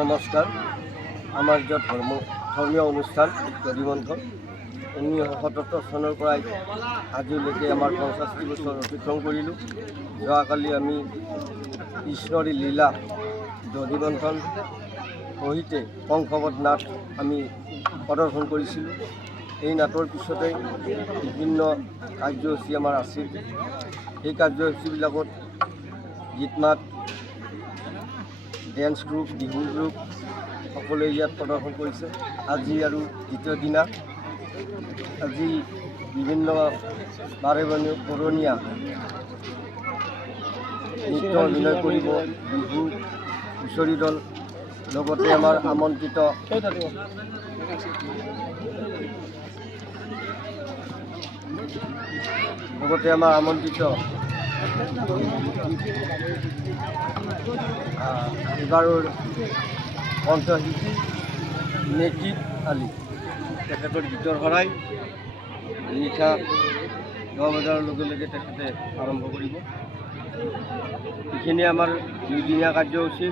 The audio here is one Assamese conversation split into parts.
নমস্কাৰ। আমাৰ য'ত ধৰ্মীয় অনুষ্ঠান দধিমন্থন 1977 চনৰ পৰাই আজিলৈকে আমাৰ 65টি বছৰ অতিক্ৰম কৰিলোঁ। যোৱাকালি আমি কৃষ্ণৰী লীলা দধিমন্থন সহিতে কংসবধ নাট আমি প্ৰদৰ্শন কৰিছিলোঁ। এই নাটৰ পিছতে বিভিন্ন কাৰ্যসূচী আমাৰ আছিল। সেই কাৰ্যসূচীবিলাকত গীত মাত, ডেন্স গ্ৰুপ, বিহু গ্ৰুপ সকলোৱে ইয়াত প্ৰদৰ্শন কৰিছে। আজি আৰু দ্বিতীয় দিনা আজি বিভিন্ন বাৰেবৰণীয়া নৃত্য অভিনয় কৰিব বিহু হুঁচৰি দল, লগতে আমাৰ আমন্ত্ৰিত এইবাৰৰ কণ্ঠশিল্পী নেকিব আলী, তেখেতৰ গীতৰ শৰাই নিশা 10 বজাৰ লগে লগে তেখেতে আৰম্ভ কৰিব। এইখিনি আমাৰ 2 দিনীয়া কাৰ্যসূচী।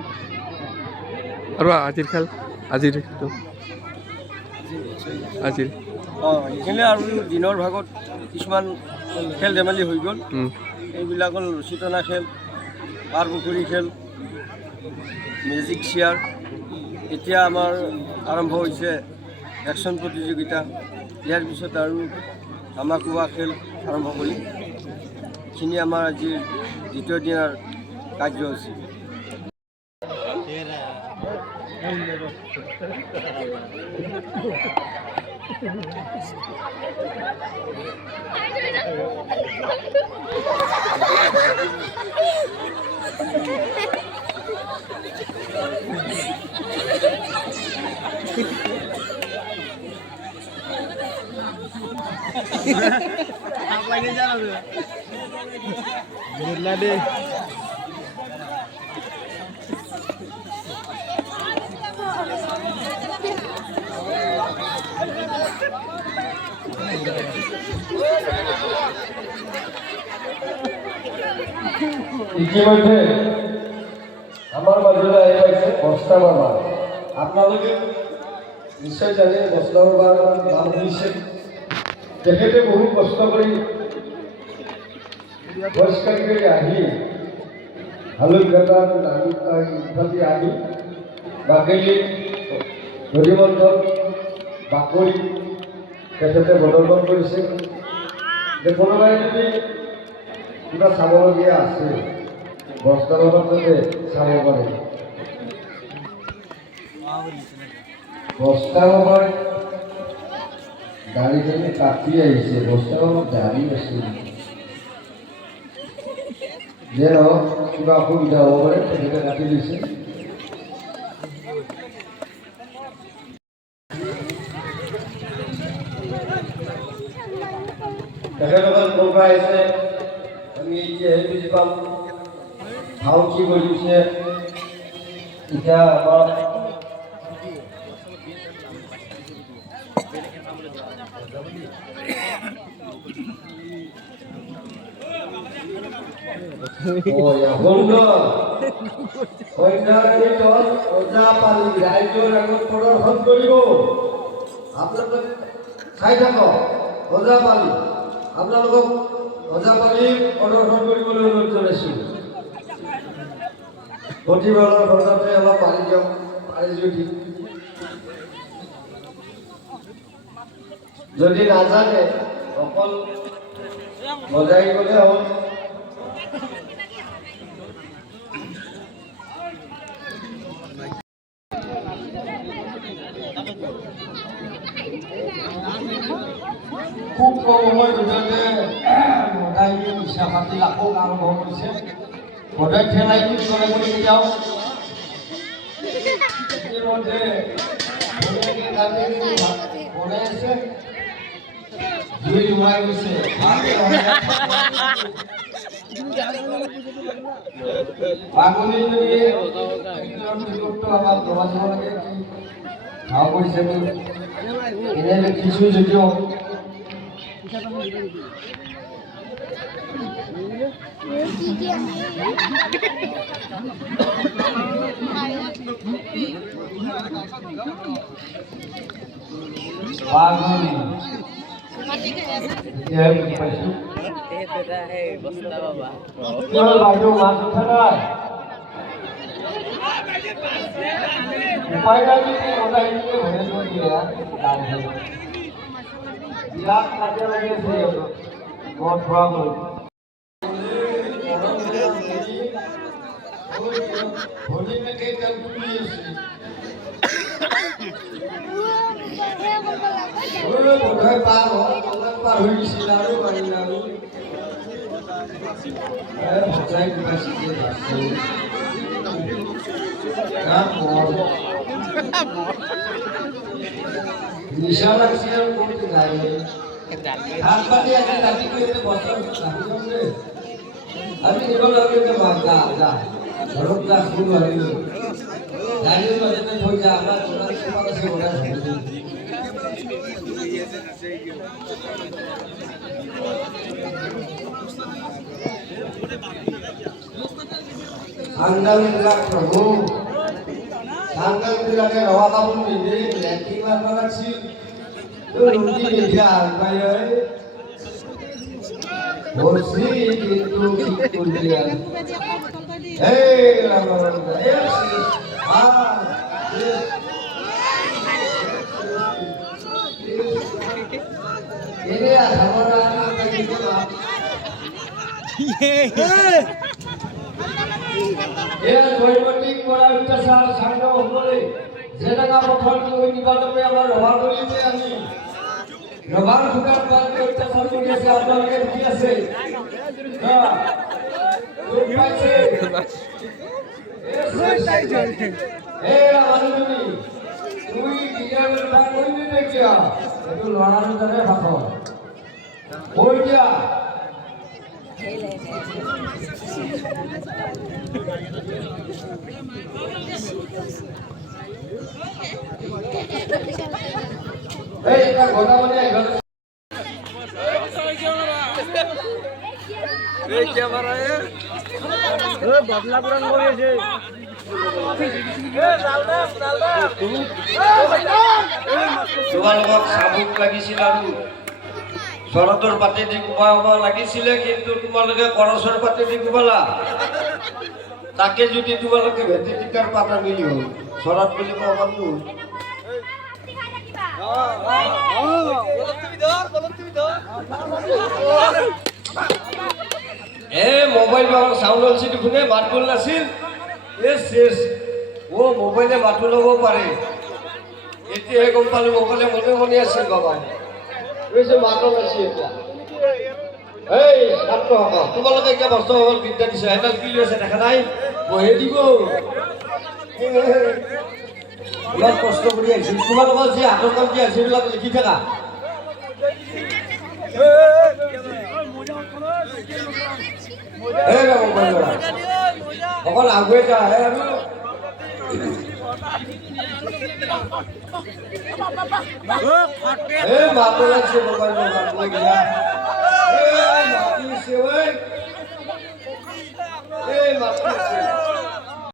আৰু আজিৰ খেল এইখিনি আৰু দিনৰ ভাগত কিছুমান খেল ধেমালি হৈ গ'ল। এইবিলাক হ'ল ৰছী টনা খেল, পাৰ পুখুৰী খেল, মেজিক চেয়াৰ। এতিয়া আমাৰ আৰম্ভ হৈছে একশ্যন প্ৰতিযোগিতা। ইয়াৰ পিছত আৰু ধামাকুৱা খেল আৰম্ভ কৰিম। এইখিনি আমাৰ আজিৰ দ্বিতীয় দিনৰ কাৰ্যসূচী। ইতিমধ্যে আমাৰ মাজলৈ আহি পাইছে বস্তা বাবা। আপোনালোকে নিশ্চয় জানে বস্তা বাবাৰ নাম শুনিছে। তেখেতে বহু কষ্ট কৰি পৰিষ্কাৰ কৰি আহি হালুইঘাটাত ইফালে আহি বাকলি দধিমন্থন বাকৰি তেখেতে প্ৰদৰ্শন কৰিছে। যে কোনোবাই যদি কিবা চাবলগীয়া আছে বস্তা বাবাৰ যাতে চাব পাৰে। বস্তা বাবাৰ গাড়ীজনী কাটি আহিছে, বস্তা বাবাৰ গাড়ী আছিল। যে নহওক কিবা অসুবিধা হ'ব পাৰে, তেখেতে কাটি দিছে। তেখেতসকল ক'ৰ পৰা আহিছে আমি এতিয়াহে বুজি পাম। ভাও কি কৰিছে এতিয়া আমাৰ ওজাপালি ৰাইজৰ আগত প্ৰদৰ্শন কৰিব। আপোনালোকে চাই থাকক ওজাপালি। আপোনালোকক ওজাপালি প্ৰদৰ্শন কৰিবলৈ অনুৰোধ জনাইছোঁ। প্ৰতিবাৰৰ ঘৰতে অলপ পানী দিয়ক, পানী যদি নাজানে অকল বজাই গ'লে হ'ল। খুব কম সময়ৰ ভিতৰতে সদায় নিশা পাতি আকৌ আৰম্ভ কৰিছে। সদায় ঠেলাই গ'লে কেতিয়াও ইতিমধ্যে বনাই আছে, জুই সোমাই গৈছে। বাগনি যদি আমাক জমা দিব লাগে ভাও কৰিছে এনে দেখিছোঁ যদিও বাঘনি বাইদেউ মাছ উঠা নাই উপায় নাই যদি ওটা এদিকে ভরে দিয়ে বিরাট কাজে লাগিয়েছে মদ খোয়া বই ভরি মেখে তেল তুলিয়েছি বোধহয় পার হয়ে গেছিল আরো পারি না আমি ভাষায় কিবা শিখে যাচ্ছে নিশা লাগছে আর করতে যাই হাত পাতি আছে রাতি করে বসা আমি নিবল লাগে যা যা ঘরত যা শুরু হইল গাড়ির মধ্যে হয়ে যা আমরা তোরা তোমার কাছে ওরা আন্দালিল্লাহ প্রভু আন্দালিল্লাহকে রওয়া কাবুল মিলে লেখি মারবা লাগছিল তো রুটি মিলিয়া আনবাই বলছি কিন্তু ঠিক করলি এই রামানন্দ এরে আমরা এর দৈবটিক করার উদ্দেশ্য সাঙ্গ হলে যেটা প্রথম ওই নিবাদনে আমার রবার করিতে আমি রবার ফুকার পার করতে শুরু করেছে আপনাদের কি আছে হ্যাঁ পাইছে এ রামানুজি তুই বিয়ার পার কইবি দেখিয়া একটু লড়ানো ধরে ভাবো ওই যা এই এটা গোটা মানে এই ক্যামেরা এ বদলা পুরান করেছে তোমালোকক চাবুক লাগিছিল আৰু শৰতৰ পাতে দি কোবাব লাগিছিলে কিন্তু তোমালোকে কৰচৰ পাতে দি কোবালা তাকে যদি তোমালোকে ভেটিটিকাৰ পাতা মিলি হ'ল শৰৎ বুলি কোৱা মোবাইল চাউণ্ড হৈছিল কোনে মাত বোল নাছিল শেষ মোবাইলে মাতো ল'ব পাৰে এতিয়াহে গম পালো মোবাইলে মনে মনে আছিল বাবা মাতো নাছিল এতিয়া এই ছাত্ৰসকল তোমালোকে এতিয়া বস্তু হ'ল বিদ্যা দিছে সেইডাল কি লৈ আছে দেখা নাই বহে দিব ইমান কষ্ট কৰি আহিছিল তোমালোকৰ যি হাতৰ কাম যি আছে সেইবিলাক লিখি থাকা অকল আগুৱাই যা আৰু মাতো লাগছে মোবাইল মাতিছে